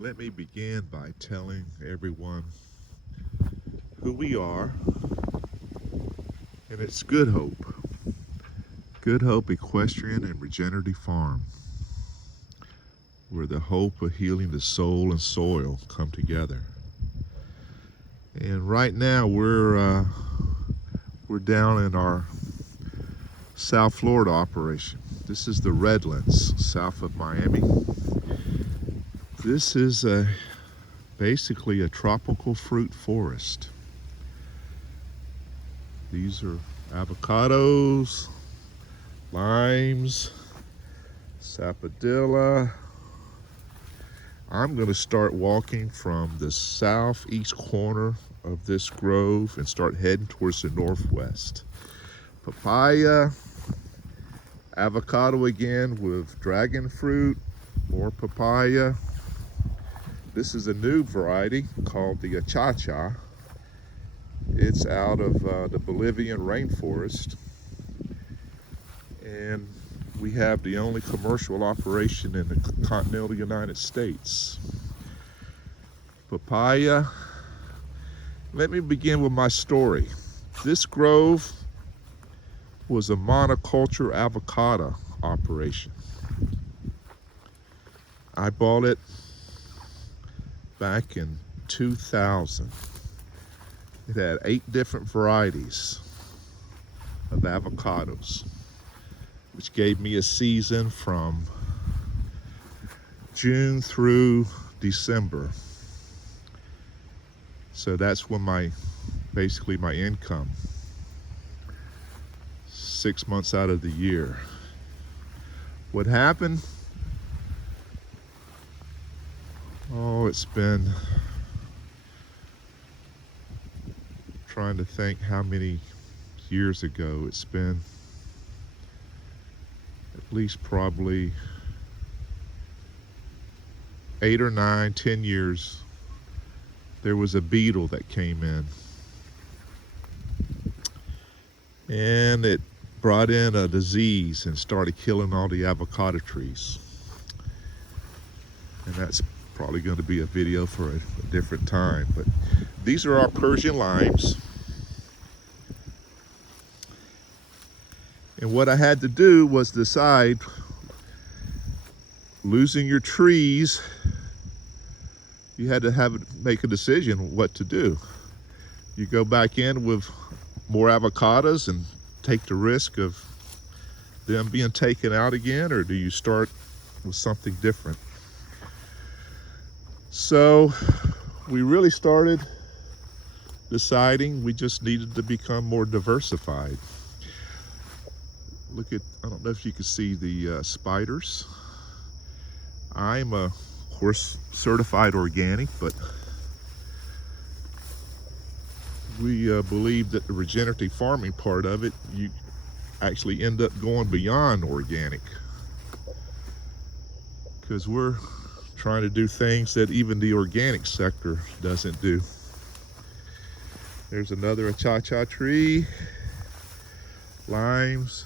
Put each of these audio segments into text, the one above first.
Let me begin by telling everyone who we are, and it's Good Hope. Good Hope Equestrian and Regenerative Farm, where the hope of healing the soul and soil come together. And right now we're down in our South Florida operation. This is the Redlands, south of Miami. This is basically a tropical fruit forest. These are avocados, limes, sapodilla. I'm going to start walking from the southeast corner of this grove and start heading towards the northwest. Papaya, avocado again with dragon fruit, more papaya. This is a new variety called the achacha. It's out of the Bolivian rainforest, and we have the only commercial operation in the continental United States. Papaya. Let me begin with my story. This grove was a monoculture avocado operation. I bought it back in 2000. It had 8 different varieties of avocados, which gave me a season from June through December. So that's when basically my income, 6 months out of the year. What happened? Oh, it's been, trying to think how many years ago. It's been at least probably 8 or 9, 10 years. There was a beetle that came in, and it brought in a disease and started killing all the avocado trees. And that's probably going to be a video for a different time. But these are our Persian limes. And what I had to do was decide, losing your trees, you had to make a decision what to do. You go back in with more avocados and take the risk of them being taken out again, or do you start with something different? So we really started deciding we just needed to become more diversified. Look at, I don't know if you can see the spiders. I'm of course certified organic, but we believe that the regenerative farming part of it, you actually end up going beyond organic, because we're trying to do things that even the organic sector doesn't do. There's another achacha tree, limes.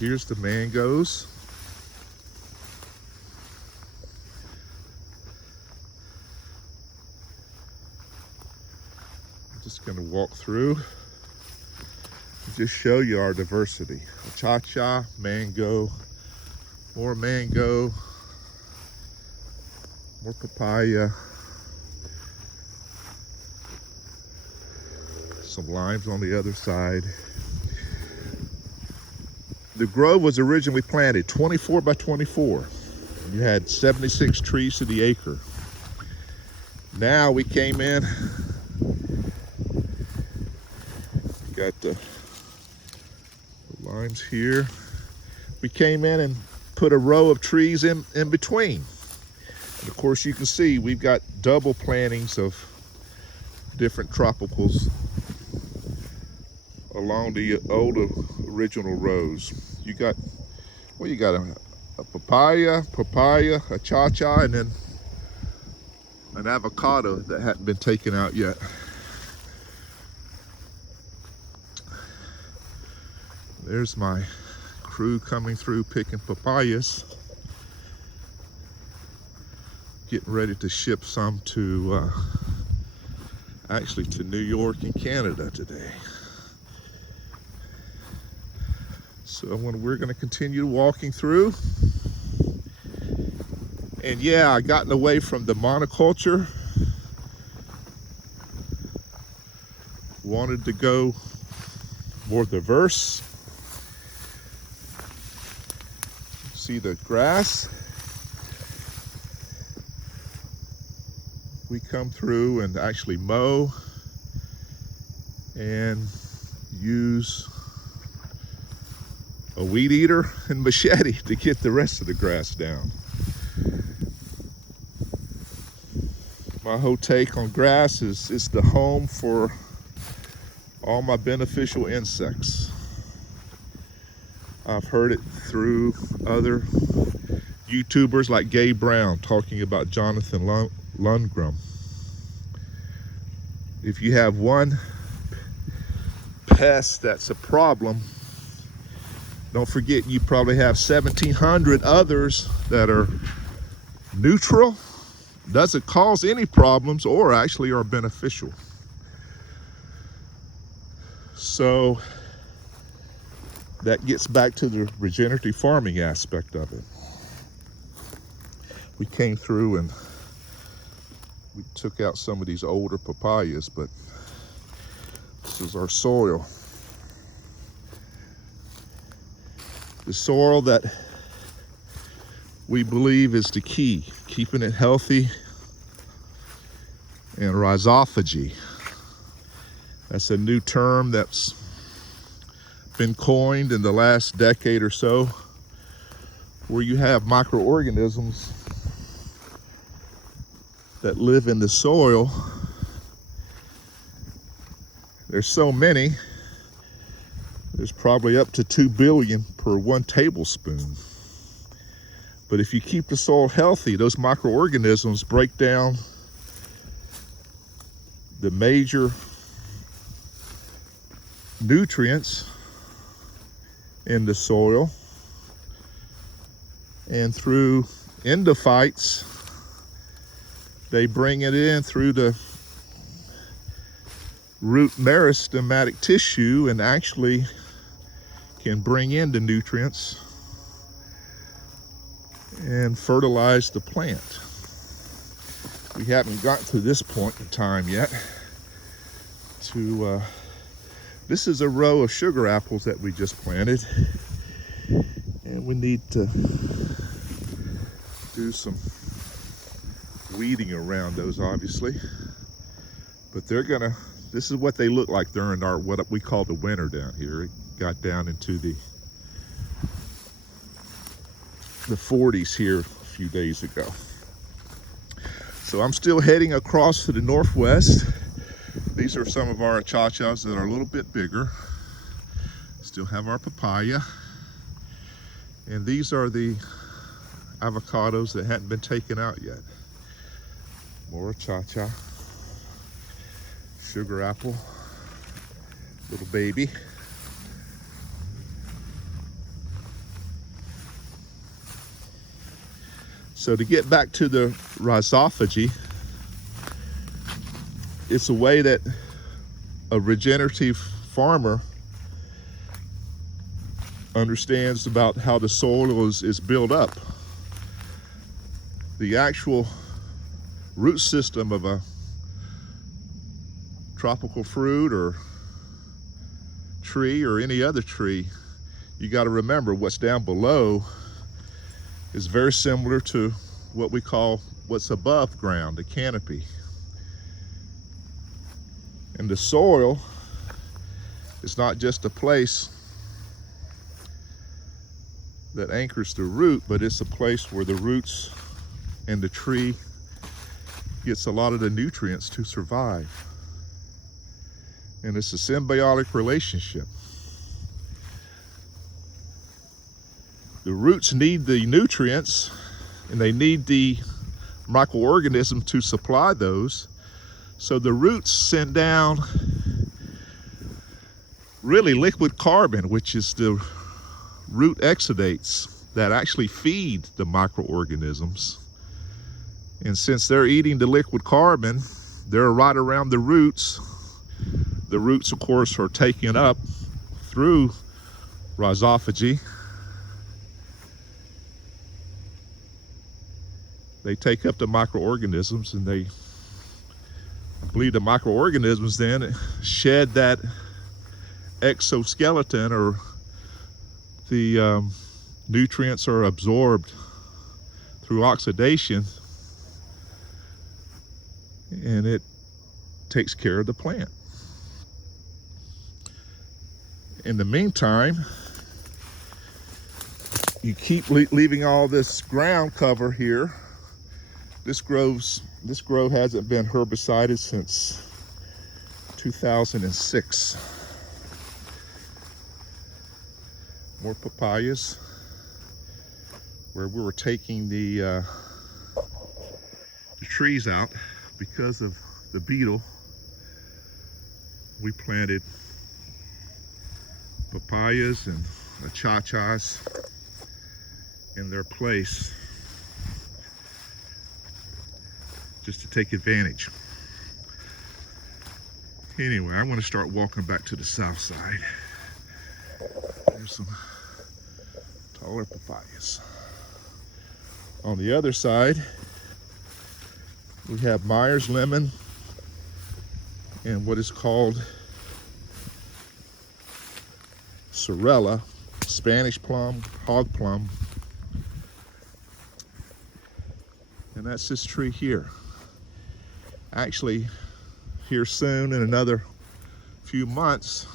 Here's the mangoes. I'm just going to walk through and just show you our diversity. Achacha, mango, more mango, more papaya, some limes on the other side. The grove was originally planted 24 by 24. You had 76 trees to the acre. Now we came in, got the limes here. We came in and put a row of trees in between. And of course you can see we've got double plantings of different tropicals along the old original rows. You got, well, you got a papaya, a cha-cha, and then an avocado that hadn't been taken out yet. There's my crew coming through picking papayas. Getting ready to ship some to, actually to New York and Canada today. So we're going to continue walking through. And yeah, I gotten away from the monoculture. Wanted to go more diverse. See the grass. We come through and actually mow and use a weed eater and machete to get the rest of the grass down. My whole take on grass is it's the home for all my beneficial insects. I've heard it through other YouTubers like Gabe Brown talking about Jonathan Lundgren. If you have one pest that's a problem, don't forget you probably have 1,700 others that are neutral, doesn't cause any problems, or actually are beneficial. So that gets back to the regenerative farming aspect of it. We came through and we took out some of these older papayas, but this is our soil. The soil that we believe is the key, keeping it healthy, and rhizophagy. That's a new term that's been coined in the last decade or so, where you have microorganisms that live in the soil. There's so many, there's probably up to 2 billion per 1 tablespoon. But if you keep the soil healthy, those microorganisms break down the major nutrients in the soil, and through endophytes, they bring it in through the root meristematic tissue and actually can bring in the nutrients and fertilize the plant. We haven't gotten to this point in time yet. This is a row of sugar apples that we just planted, and we need to do some weeding around those, obviously. But this is what they look like during what we call the winter down here. It got down into the 40s here a few days ago. So I'm still heading across to the northwest. These are some of our achachas that are a little bit bigger. Still have our papaya. And these are the avocados that hadn't been taken out yet. More achacha. Sugar apple. Little baby. So to get back to the rhizophagy, it's a way that a regenerative farmer understands about how the soil is built up. The actual root system of a tropical fruit or tree or any other tree, you got to remember what's down below is very similar to what we call what's above ground, the canopy. And the soil is not just a place that anchors the root, but it's a place where the roots and the tree gets a lot of the nutrients to survive. And it's a symbiotic relationship. The roots need the nutrients and they need the microorganism to supply those. So the roots send down really liquid carbon, which is the root exudates that actually feed the microorganisms And since they're eating the liquid carbon, they're right around the roots. The roots, of course, are taken up through rhizophagy. They take up the microorganisms, and I believe the microorganisms then shed that exoskeleton, or the nutrients are absorbed through oxidation, and it takes care of the plant. In the meantime, you keep leaving all this ground cover here. This grow hasn't been herbicided since 2006. More papayas, where we were taking the trees out because of the beetle. We planted papayas and achachas in their place, just to take advantage. Anyway, I want to start walking back to the south side. There's some taller papayas. On the other side, we have Meyer's lemon and what is called sorella, Spanish plum, hog plum. And that's this tree here. Actually, here soon, in another few months,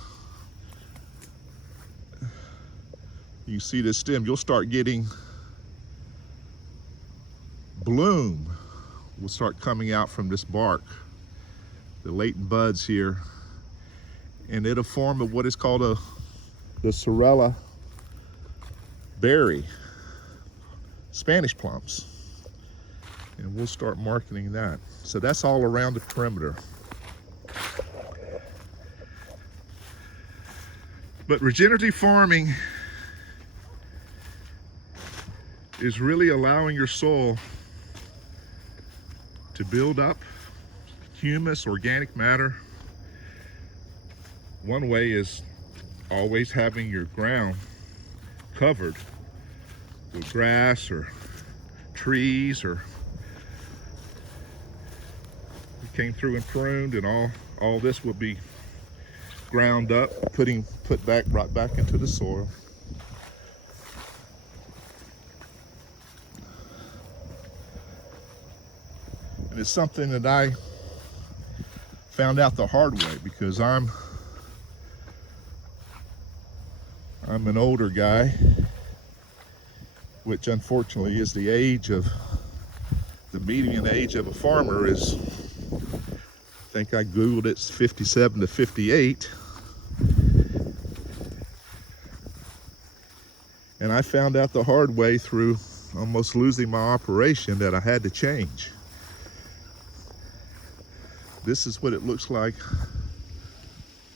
you see this stem, you'll start getting bloom will start coming out from this bark, the latent buds here, and it'll form what is called the sorella berry, Spanish plums. And we'll start marketing that. So that's all around the perimeter. But regenerative farming is really allowing your soil to build up humus, organic matter. One way is always having your ground covered with grass or trees, or we came through and pruned, and all this will be ground up, put right back into the soil. And it's something that I found out the hard way, because I'm an older guy, which unfortunately is the median age of a farmer is, I think I Googled it's 57 to 58. And I found out the hard way through almost losing my operation that I had to change. This is what it looks like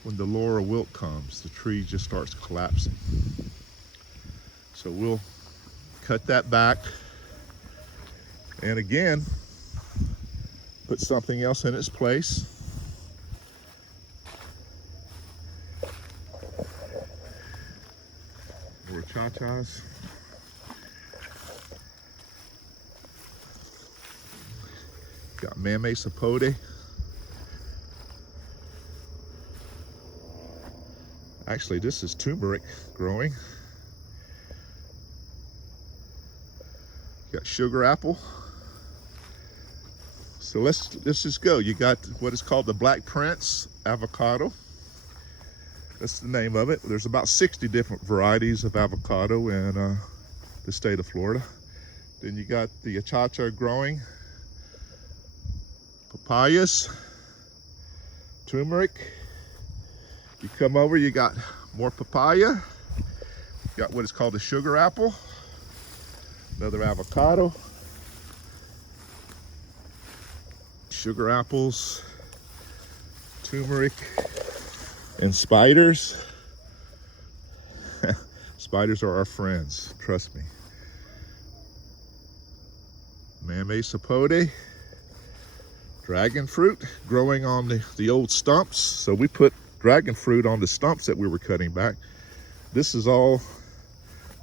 when the laurel wilt comes. The tree just starts collapsing. So we'll cut that back, and again, put something else in its place. More achachas. Got mamay sapote. Actually, this is turmeric growing. Got sugar apple. So let's just go. You got what is called the Black Prince avocado. That's the name of it. There's about 60 different varieties of avocado in the state of Florida. Then you got the achacha growing, papayas, turmeric. You come over, you got more papaya. You got what is called the sugar apple, another avocado, sugar apples, turmeric, and spiders. Spiders are our friends, trust me. mamay sapote, dragon fruit growing on the old stumps. So we put dragon fruit on the stumps that we were cutting back. This is all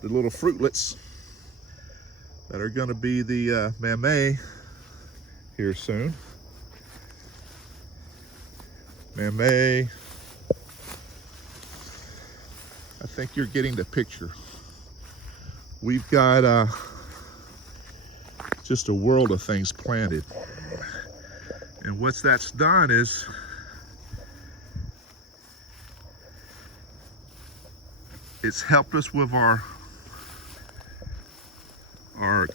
the little fruitlets that are going to be the mamay here soon. Mamay. I think you're getting the picture. We've got just a world of things planted. And what that's done is it's helped us with our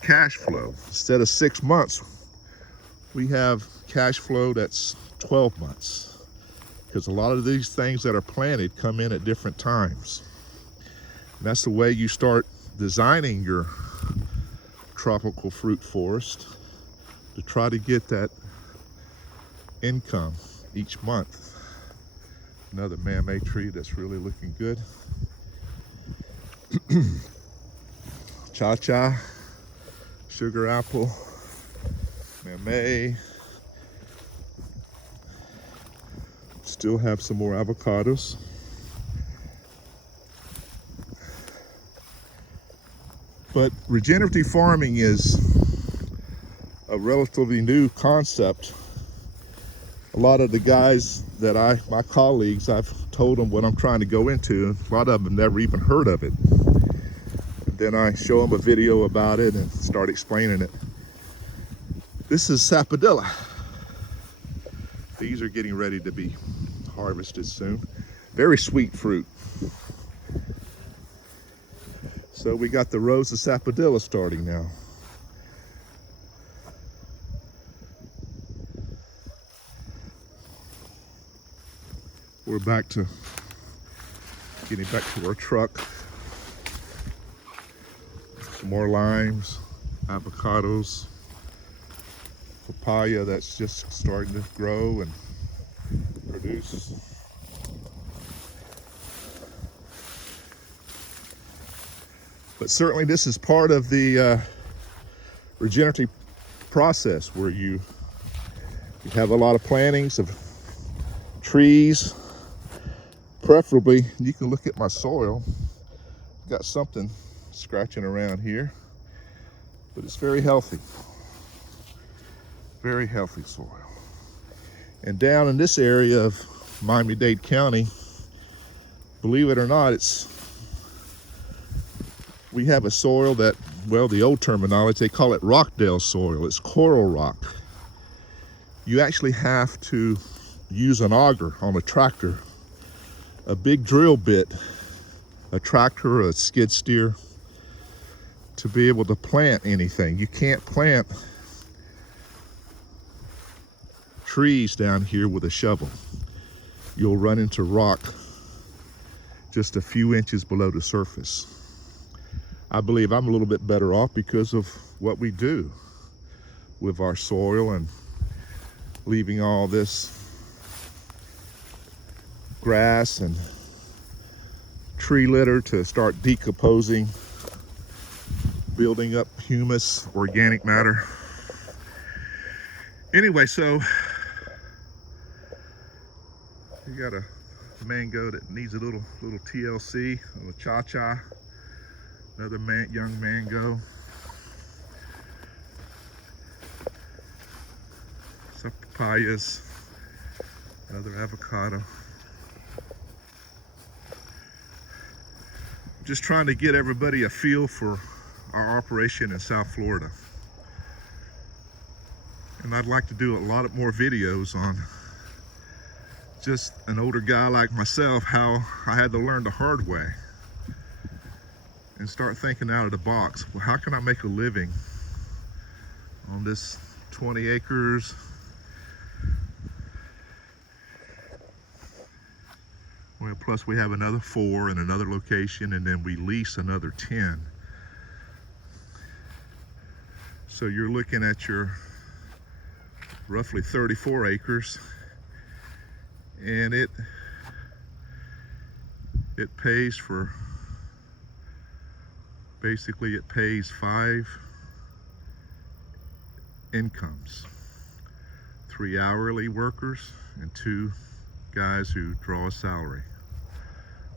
cash flow. Instead of 6 months, we have cash flow that's 12 months. Because a lot of these things that are planted come in at different times. And that's the way you start designing your tropical fruit forest, to try to get that income each month. Another mamay tree that's really looking good. Achacha, sugar apple, mamay. Still have some more avocados. But regenerative farming is a relatively new concept. A lot of the guys that my colleagues, I've told them what I'm trying to go into. A lot of them never even heard of it. And then I show them a video about it and start explaining it. This is sapodilla. These are getting ready to be harvested soon. Very sweet fruit. So we got the rows of sapodilla starting now. We're back to getting back to our truck. Some more limes, avocados, papaya that's just starting to grow and produce. But certainly this is part of the regenerative process, where you have a lot of plantings of trees. Preferably, you can look at my soil. Got something scratching around here, but it's very healthy. Very healthy soil. And down in this area of Miami-Dade County, believe it or not, we have a soil that, well, the old terminology, they call it Rockdale soil. It's coral rock. You actually have to use an auger on a tractor, a big drill bit, a tractor or a skid steer, to be able to plant anything. You can't plant trees down here with a shovel. You'll run into rock just a few inches below the surface. I believe I'm a little bit better off because of what we do with our soil and leaving all this grass and tree litter to start decomposing, building up humus, organic matter. Anyway, so you got a mango that needs a little TLC, a little achacha. Another young mango. Some papayas. Another avocado. Just trying to get everybody a feel for our operation in South Florida. And I'd like to do a lot more videos on just an older guy like myself, how I had to learn the hard way. And start thinking out of the box. Well, how can I make a living on this 20 acres? Well, plus we have another 4 in another location, and then we lease another 10. So you're looking at your roughly 34 acres, and it pays for, basically it pays incomes. 3 hourly workers and 2 guys who draw a salary.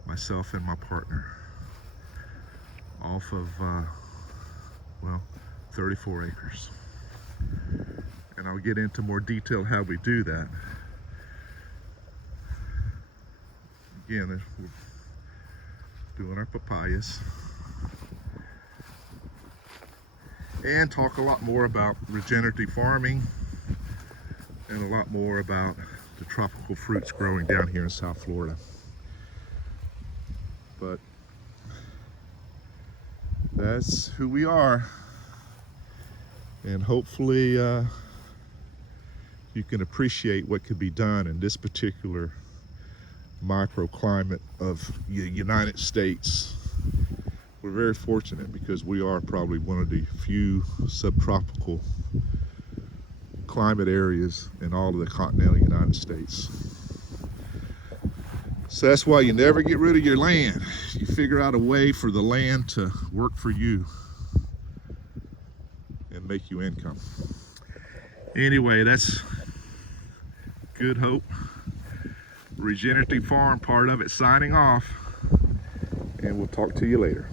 Myself and my partner. Off of, well, 34 acres. And I'll get into more detail how we do that. Again, we're doing our papayas. And talk a lot more about regenerative farming and a lot more about the tropical fruits growing down here in South Florida. But that's who we are. And hopefully you can appreciate what could be done in this particular microclimate of the United States. We're very fortunate because we are probably one of the few subtropical climate areas in all of the continental United States. So that's why you never get rid of your land. You figure out a way for the land to work for you and make you income. Anyway, that's Good Hope Regenerative Farm part of it signing off, and we'll talk to you later.